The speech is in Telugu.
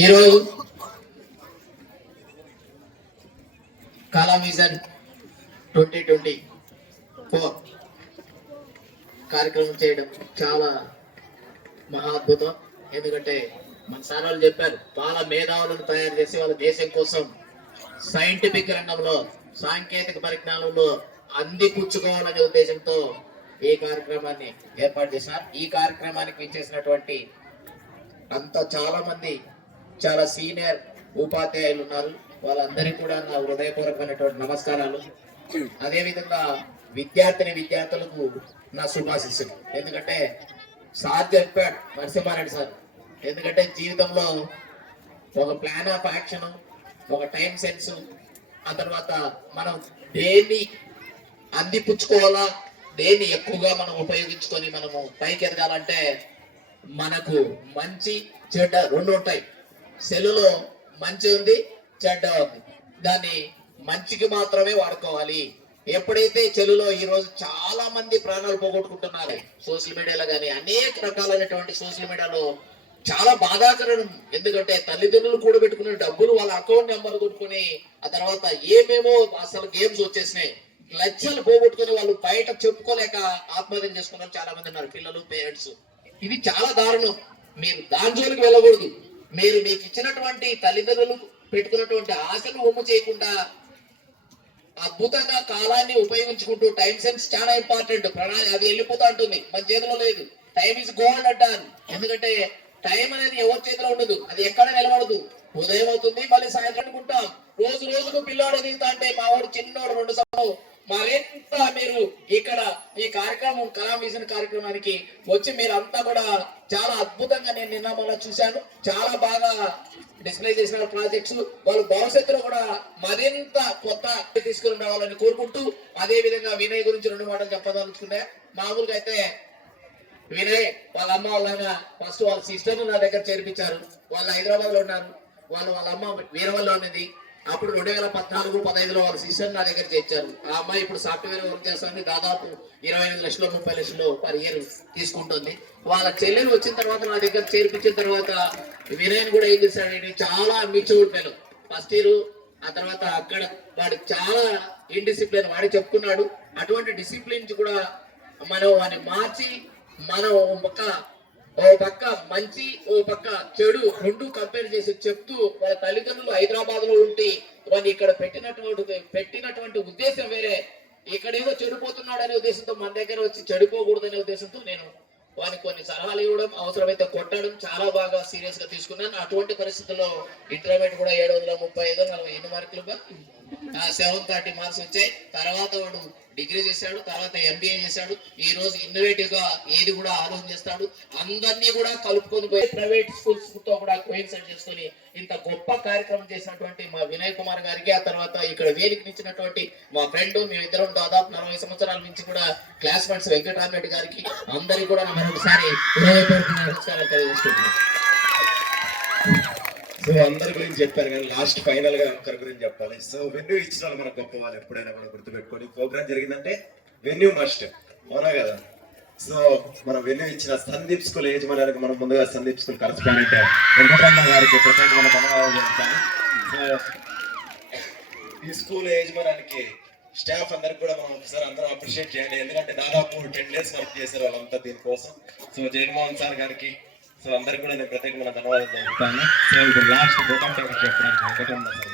ఈరోజు కళావిజన్ 2024 కార్యక్రమం చేయడం చాలా మహా అద్భుతం. ఎందుకంటే మన సార్ వాళ్ళు చెప్పారు, చాలా మేధావులను తయారు చేసి వాళ్ళ దేశం కోసం సైంటిఫిక్ రంగంలో సాంకేతిక పరిజ్ఞానంలో అందిపుచ్చుకోవాలనే ఉద్దేశంతో ఈ కార్యక్రమాన్ని ఏర్పాటు చేశారు. ఈ కార్యక్రమానికి విచ్చేసినటువంటి చాలా మంది చాలా సీనియర్ ఉపాధ్యాయులు ఉన్నారు. వాళ్ళందరికీ కూడా నా హృదయపూర్వకమైనటువంటి నమస్కారాలు. అదేవిధంగా విద్యార్థులకు నా శుభాశిస్సులు. ఎందుకంటే సార్ చెప్పాడు, నరసింహారెడ్డి సార్, ఎందుకంటే జీవితంలో ఒక ప్లాన్ ఆఫ్ యాక్షన్, ఒక టైం సెన్స్, ఆ తర్వాత మనం దేన్ని అందిపుచ్చుకోవాలా, దేన్ని ఎక్కువగా మనం ఉపయోగించుకొని మనము పైకి ఎదగాలంటే మనకు మంచి చెడ్డ రెండు ఉంటాయి. సెల్లులో మంచి ఉంది, చెడ్డ ఉంది. దాన్ని మంచికి మాత్రమే వాడుకోవాలి. ఎప్పుడైతే చెల్లులో ఈరోజు చాలా మంది ప్రాణాలు పోగొట్టుకుంటున్నారు సోషల్ మీడియాలో కానీ అనేక రకాలైనటువంటి సోషల్ మీడియాలో చాలా బాధాకరం. ఎందుకంటే తల్లిదండ్రులు కూడా పెట్టుకునే డబ్బులు వాళ్ళ అకౌంట్ నెంబర్ కొట్టుకుని ఆ తర్వాత ఏమేమో అసలు గేమ్స్ వచ్చేసినాయి, లక్షలు పోగొట్టుకుని వాళ్ళు బయట చెప్పుకోలేక ఆత్మహత్య చేసుకున్నారు చాలా మంది ఉన్నారు, పిల్లలు, పేరెంట్స్. ఇది చాలా దారుణం. మీరు దాని జోలికి వెళ్ళకూడదు. మీరు మీకు ఇచ్చినటువంటి తల్లిదండ్రులు పెట్టుకున్నటువంటి ఆశలు ఒమ్ము చేయకుండా అద్భుతంగా కాలాన్ని ఉపయోగించుకుంటూ, టైం సెన్స్ చాలా ఇంపార్టెంట్. అది వెళ్ళిపోతా ఉంటుంది, మన చేతిలో లేదు. టైం ఇస్ గోల్డ్ అంటారు. ఎందుకంటే టైం అనేది ఎవరి చేతిలో ఉండదు, అది ఎక్కడ నిలబడదు. ఉదయం అవుతుంది, మళ్ళీ సాయంత్రం అనుకుంటాం. రోజుకు పిల్లాడు ఎదుగుతా అంటే మా వాడు చిన్నోడు 2 సంవత్సరాలు. మరింత మీరు ఇక్కడ ఈ కార్యక్రమం కళావిజన్ కార్యక్రమానికి వచ్చి మీరంతా కూడా చాలా అద్భుతంగా నేను నిన్న మళ్ళీ చూశాను. చాలా బాగా డిస్ప్లే చేసిన ప్రాజెక్ట్స్ వాళ్ళు భవిష్యత్తులో కూడా మరింత కొత్త తీసుకుని రావాలని కోరుకుంటూ, అదే విధంగా వినయ్ గురించి 2 మాటలు చెప్పదలుచుకున్నా. మామూలుగా అయితే వినయ్ వాళ్ళ అమ్మ వాళ్ళ ఫస్ట్ వాళ్ళ సిస్టర్ నా దగ్గర చేర్పించారు. వాళ్ళు హైదరాబాద్ లో ఉన్నారు. వాళ్ళ అమ్మ వీరవల్లో అనేది. అప్పుడు 2014-15లో వాళ్ళ సిస్టర్ నా దగ్గర చేర్చారు. ఆ అమ్మాయి ఇప్పుడు సాఫ్ట్వేర్ వర్క్ చేస్తుంది. దాదాపు 25 లక్షలు 30 లక్షలు పర్ ఇయర్ తీసుకుంటుంది. వాళ్ళ చెల్లెలు వచ్చిన తర్వాత నా దగ్గర చేర్పించిన తర్వాత వినయన్ కూడా ఏం చేశాడు, చాలా మెచ్యూర్డ్ ఫెలో. ఫస్ట్ ఇయర్ ఆ తర్వాత అక్కడ వాడు చాలా ఇండిసిప్లిన్ వాడి చెప్పుకున్నాడు. అటువంటి డిసిప్లిన్స్ కూడా మనం వాడిని మార్చి మనం ఓ పక్క మంచి ఓ పక్క చెడు రెండు కంపేర్ చేసి చెప్తూ వాళ్ళ తల్లిదండ్రులు హైదరాబాద్ లో ఉంటే వాడిని ఇక్కడ పెట్టినటువంటి ఉద్దేశం వేరే. ఇక్కడ ఏదో చెడిపోతున్నాడు అనే ఉద్దేశంతో మన దగ్గర వచ్చి చెడిపోకూడదనే ఉద్దేశంతో నేను వారికి కొన్ని సలహాలు ఇవ్వడం, అవసరమైతే కొట్టడం చాలా బాగా సీరియస్ గా తీసుకున్నాను. అటువంటి పరిస్థితుల్లో ఇంటర్మీడియట్ కూడా 735 40 మార్కులుగా 730 మార్క్స్ వచ్చాయి. తర్వాత వాడు డిగ్రీ చేశాడు, తర్వాత MBA చేశాడు. ఈ రోజు ఇన్నోవేటివ్ గా ఏది కూడా ఆలోచన చేస్తాడు. అందరినీ కూడా కలుపుకొని పోయి ప్రైవేట్ స్కూల్స్ తో కూడా కోయిన్సైడ్ చేసుకుని ఇంత గొప్ప కార్యక్రమం చేసినటువంటి మా వినయ్ కుమార్ గారికి, ఆ తర్వాత ఇక్కడ వేదికనిచ్చినటువంటి మా ఫ్రెండ్, మేమిద్దరం దాదాపు 40 సంవత్సరాల నుంచి కూడా క్లాస్మేట్స్ వెంకటరామరెడ్డి గారికి అందరికీ కూడా మరొకసారి నమస్కారాలు తెలియజేసుకుంటున్నాను. సో అందరి గురించి చెప్పారు కానీ లాస్ట్ ఫైనల్ గా ఒకరి గురించి చెప్పాలి. సో వెన్యూ ఇచ్చిన వాళ్ళు మన గొప్ప వాళ్ళు ఎప్పుడైనా కూడా గుర్తుపెట్టుకొని, ప్రోగ్రామ్ జరిగిందంటే వెన్యూ మస్ట్, అవునా కదా. సో మనం వెన్యూ ఇచ్చిన సందీప్ స్కూల్ యజమానికి మనం ముందుగా సందీప్ స్కూల్ కరెస్పాండెంట్ వెంకటరమణ గారికి ప్రత్యేకమైన ధన్యవాదాలు చెప్తాను. సో ఈ స్కూల్ యజమానికి స్టాఫ్ అందరికి కూడా మనం ఒకసారి అందరం అప్రిషియేట్ చేయాలి. ఎందుకంటే దాదాపు 10 days వర్క్ చేశారు వాళ్ళంతా దీనికోసం. సో జగన్మోహన్ సార్ గారికి, సో అందరికి కూడా నేను ప్రత్యేకమైన ధన్యవాదాలు చెప్తాను. సో ఇప్పుడు లాస్ట్ చెప్పడానికి వెంకటరమణ సార్